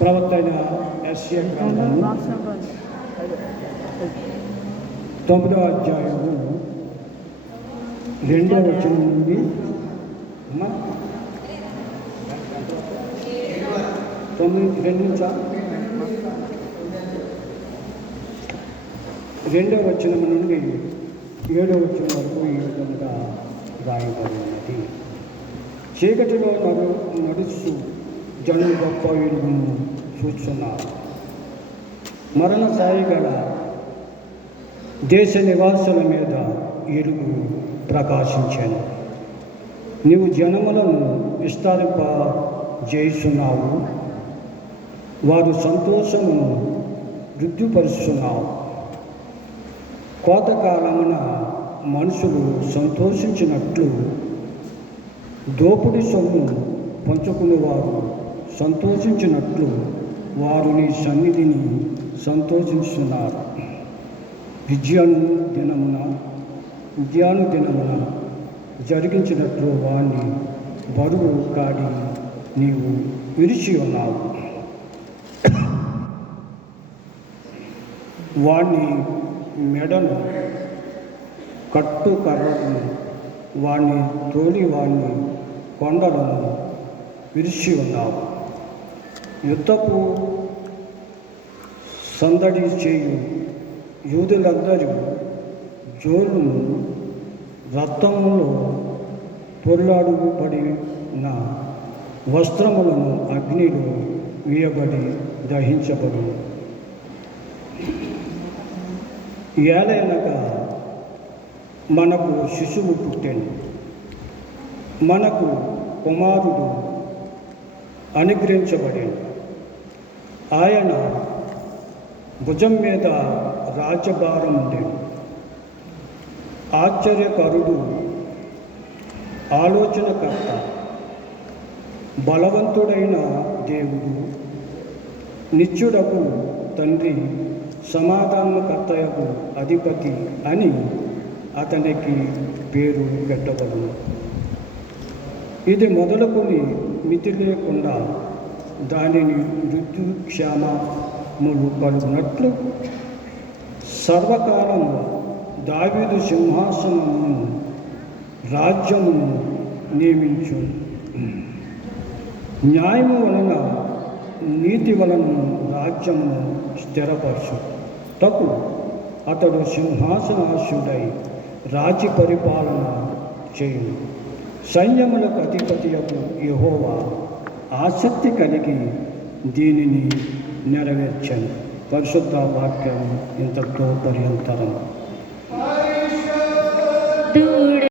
ప్రవక్త అయిన యెషయా గ్రంథము 9వ అధ్యాయము 2వ వచనం నుండి 2వ వచనం నుండి 7వ వచనం వరకు ఈ విధంగా రాయబడి ఉన్నది. చీకటిలో నడుస్తూ జనులు గొప్ప వెలుగును చూస్తున్నారు. మరణ సాయి గల దేశ నివాసుల మీద వెలుగు ప్రకాశించాను. నీవు జనములను విస్తరింపజేస్తున్నావు, వారు సంతోషమును వృద్ధిపరుస్తున్నావు. కోతకాలమున మనుషులు సంతోషించినట్లు దోపుడి సొమ్ము పంచుకుని వారు సంతోషించినట్లు వారు నీ సన్నిధిని సంతోషిస్తున్నారు. విద్యాను దినమున జరిగించినట్లు వాణ్ణి బరువు కాడి నీవు విరిచి ఉన్నావు. వాణ్ణి మెడను కట్టు కర్రను వాణ్ణి తోలి వాణ్ణి కొండలను విరిచి ఉన్నావు. యుద్ధపు సందడి చేయు యూదులందరూ జోలును రక్తములో పొర్లాడుపడిన వస్త్రములను అగ్నిలో వేయబడి దహించబడును. ఏలైనగా మనకు శిశువు పుట్టెను, మనకు కుమారుడు అనుగ్రహించబడేను. ఆయన భుజం మీద రాజ్యభారం ఉండేను. ఆశ్చర్యకరుడు, ఆలోచనకర్త, బలవంతుడైన దేవుడు, నిత్యుడకు తండ్రి, సమాధానకర్తయకు అధిపతి అని అతనికి పేరు పెట్టబడును. ఇది మొదలుకొని మితి లేకుండా దానిని ఋతుక్షేమములు కలుగునట్లు సర్వకాలము దావీదు సింహాసనమును రాజ్యమును నియమించు. న్యాయము వలన నీతి వలన రాజ్యమును స్థిరపరచు. తకు అతడు సింహాసనాశుడై రాజ్య పరిపాలన చేయును. సైన్యములకు అధిపతియకు యెహోవా ఆసక్తి కలిగి దీనిని నెరవేర్చను. పరిశుద్ధ వాక్యం ఇంతతో పర్యంతరం.